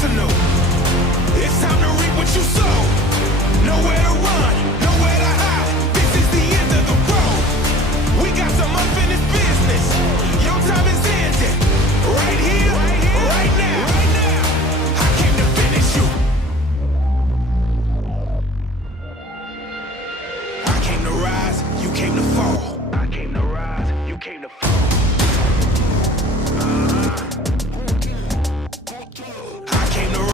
personal. It's time to reap what you sow. Nowhere to run,